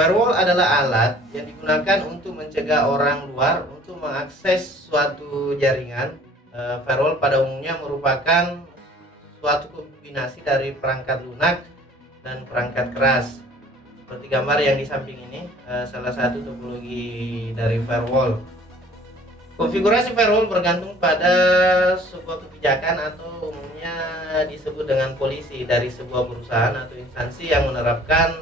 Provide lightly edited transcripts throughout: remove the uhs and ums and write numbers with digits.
Firewall adalah alat yang digunakan untuk mencegah orang luar untuk mengakses suatu jaringan. Firewall pada umumnya merupakan suatu kombinasi dari perangkat lunak dan perangkat keras. Seperti gambar yang di samping ini, salah satu topologi dari firewall. Konfigurasi firewall bergantung pada sebuah kebijakan atau umumnya disebut dengan polisi dari sebuah perusahaan atau instansi yang menerapkan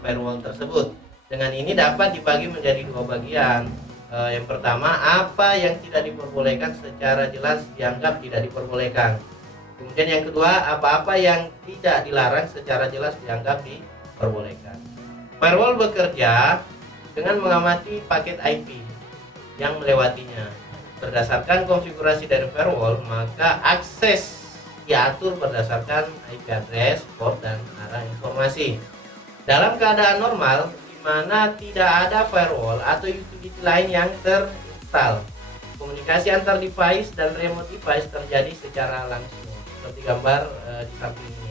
firewall tersebut. Dengan ini dapat dibagi menjadi dua bagian. Yang pertama, apa yang tidak diperbolehkan secara jelas dianggap tidak diperbolehkan. Kemudian yang kedua, apa-apa yang tidak dilarang secara jelas dianggap diperbolehkan. Firewall bekerja dengan mengamati paket IP yang melewatinya. Berdasarkan konfigurasi dari firewall, maka akses diatur berdasarkan IP address, port, dan arah informasi. Dalam keadaan normal, di mana tidak ada firewall atau utility lain yang terinstall, komunikasi antar device dan remote device terjadi secara langsung, seperti gambar di samping ini.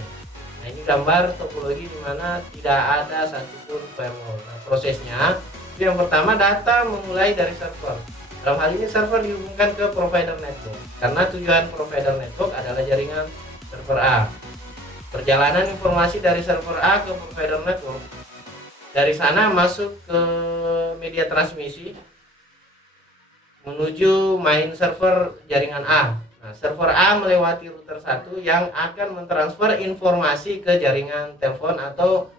Nah, ini gambar topologi di mana tidak ada satupun firewall. Nah, prosesnya itu yang pertama, data memulai dari server. Dalam hal ini server dihubungkan ke provider network karena tujuan provider network adalah jaringan server A. Perjalanan informasi dari server A ke provider network, dari sana masuk ke media transmisi menuju main server jaringan A. Nah, server A melewati router 1 yang akan mentransfer informasi ke jaringan telepon atau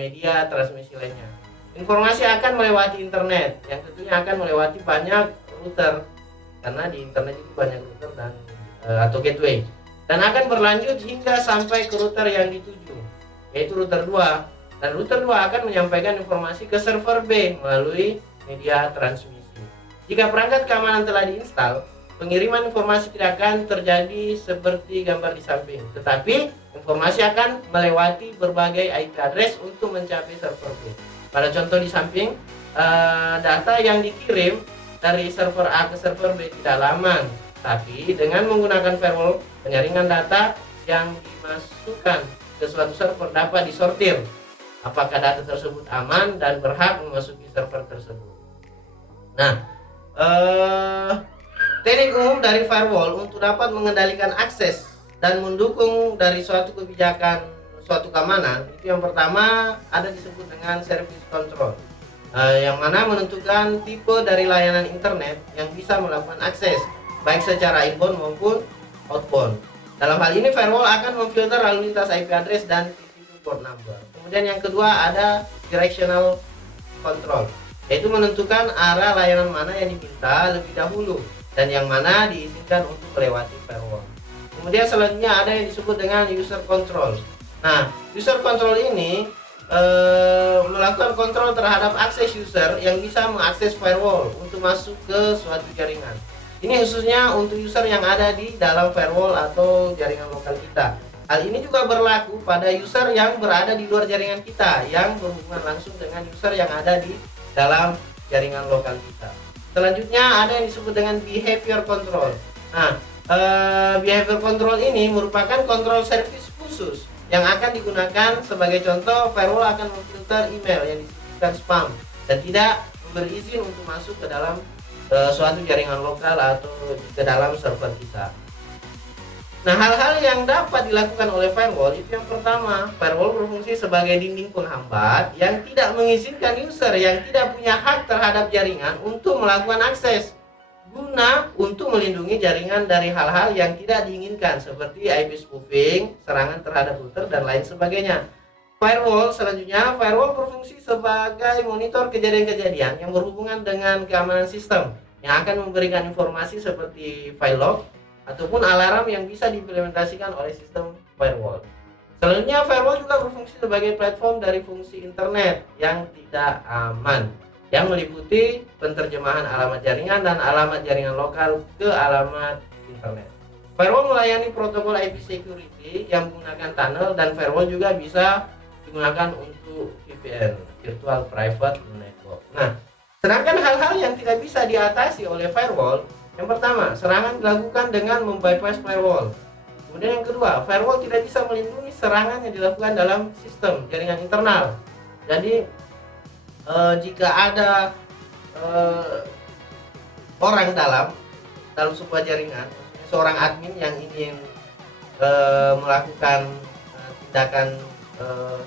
media transmisi lainnya. Informasi akan melewati internet, yang tentunya akan melewati banyak router, karena di internet itu banyak router dan atau gateway, dan akan berlanjut hingga sampai ke router yang dituju, yaitu router 2. Dan router 2 akan menyampaikan informasi ke server B melalui media transmisi. Jika perangkat keamanan telah diinstal, pengiriman informasi tidak akan terjadi seperti gambar di samping, tetapi informasi akan melewati berbagai IP address untuk mencapai server B. Pada contoh di samping, data yang dikirim dari server A ke server B tidak aman, tapi dengan menggunakan firewall, penyaringan data yang dimasukkan ke suatu server dapat disortir apakah data tersebut aman dan berhak memasuki server tersebut. Nah, teknik umum dari firewall untuk dapat mengendalikan akses dan mendukung dari suatu kebijakan suatu keamanan, itu yang pertama ada disebut dengan service control, yang mana menentukan tipe dari layanan internet yang bisa melakukan akses baik secara inbound maupun outbound. Dalam hal ini firewall akan memfilter lalu lintas IP address dan TCP port number. Kemudian yang kedua ada directional control, yaitu menentukan arah layanan mana yang diminta lebih dahulu dan yang mana diizinkan untuk melewati firewall. Kemudian selanjutnya ada yang disebut dengan user control. Nah, user control ini melakukan kontrol terhadap akses user yang bisa mengakses firewall untuk masuk ke suatu jaringan. Ini khususnya untuk user yang ada di dalam firewall atau jaringan lokal kita. Hal ini juga berlaku pada user yang berada di luar jaringan kita, yang berhubungan langsung dengan user yang ada di dalam jaringan lokal kita. Selanjutnya ada yang disebut dengan behavior control. Nah, behavior control ini merupakan kontrol service khusus yang akan digunakan. Sebagai contoh, firewall akan memfilter email yang disebutkan spam dan tidak memberi izin untuk masuk ke dalam suatu jaringan lokal atau ke dalam server kita. Nah, hal-hal yang dapat dilakukan oleh firewall itu yang pertama, firewall berfungsi sebagai dinding penghambat yang tidak mengizinkan user yang tidak punya hak terhadap jaringan untuk melakukan akses, guna untuk melindungi jaringan dari hal-hal yang tidak diinginkan seperti IP spoofing, serangan terhadap router, dan lain sebagainya. Firewall selanjutnya, firewall berfungsi sebagai monitor kejadian-kejadian yang berhubungan dengan keamanan sistem yang akan memberikan informasi seperti file log ataupun alarm yang bisa diimplementasikan oleh sistem firewall. Selanjutnya, firewall juga berfungsi sebagai platform dari fungsi internet yang tidak aman, yang meliputi penerjemahan alamat jaringan dan alamat jaringan lokal ke alamat internet. Firewall melayani protokol IP security yang menggunakan tunnel, dan firewall juga bisa digunakan untuk VPN, Virtual Private Network. Nah, sedangkan hal-hal yang tidak bisa diatasi oleh firewall, yang pertama, serangan dilakukan dengan membypass firewall. Kemudian yang kedua, firewall tidak bisa melindungi serangan yang dilakukan dalam sistem jaringan internal. Jadi jika ada eh, orang dalam sebuah jaringan, maksudnya seorang admin yang ingin melakukan tindakan eh,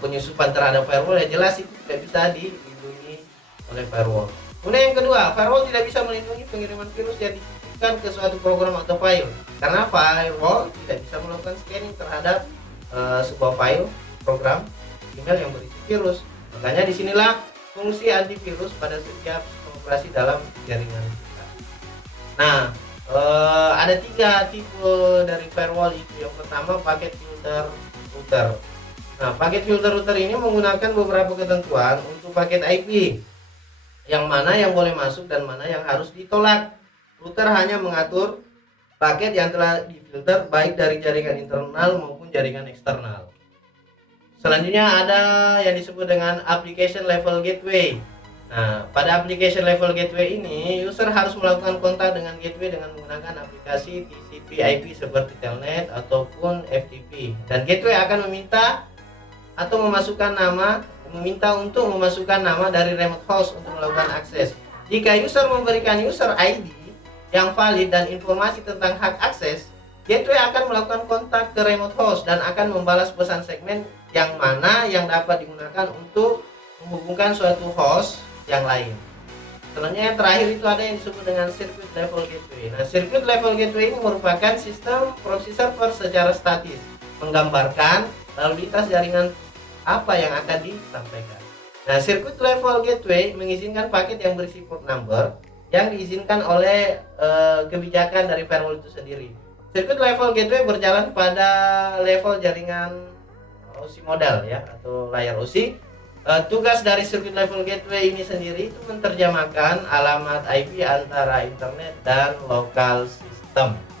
penyusupan terhadap firewall, ya jelas itu tidak bisa dilindungi oleh firewall. Kemudian yang kedua, firewall tidak bisa melindungi pengiriman virus yang dititipkan ke suatu program atau file, karena firewall tidak bisa melakukan scanning terhadap sebuah file, program, email yang berisi virus. Makanya disinilah fungsi antivirus pada setiap sistem operasi dalam jaringan kita. Nah, ada 3 tipe dari firewall itu. Yang pertama, paket filter router. Nah, paket filter router ini menggunakan beberapa ketentuan untuk paket IP, yang mana yang boleh masuk dan mana yang harus ditolak. Router hanya mengatur paket yang telah difilter baik dari jaringan internal maupun jaringan eksternal. Selanjutnya ada yang disebut dengan application level gateway. Nah, pada application level gateway ini, user harus melakukan kontak dengan gateway dengan menggunakan aplikasi TCP/IP seperti Telnet ataupun FTP. Dan gateway akan meminta untuk memasukkan nama dari remote host untuk melakukan akses. Jika user memberikan user ID yang valid dan informasi tentang hak akses, gateway akan melakukan kontak ke remote host dan akan membalas pesan segmen yang mana yang dapat digunakan untuk menghubungkan suatu host yang lain. Selanjutnya yang terakhir itu ada yang disebut dengan circuit level gateway. Nah, circuit level gateway ini merupakan sistem proxy server secara statis, menggambarkan lalu lintas jaringan apa yang akan disampaikan. Nah, circuit level gateway mengizinkan paket yang berisi port number yang diizinkan oleh kebijakan dari firewall itu sendiri. Circuit level gateway berjalan pada level jaringan OSI model ya, atau layar OSI. Tugas dari circuit level gateway ini sendiri itu menerjemahkan alamat IP antara internet dan lokal sistem.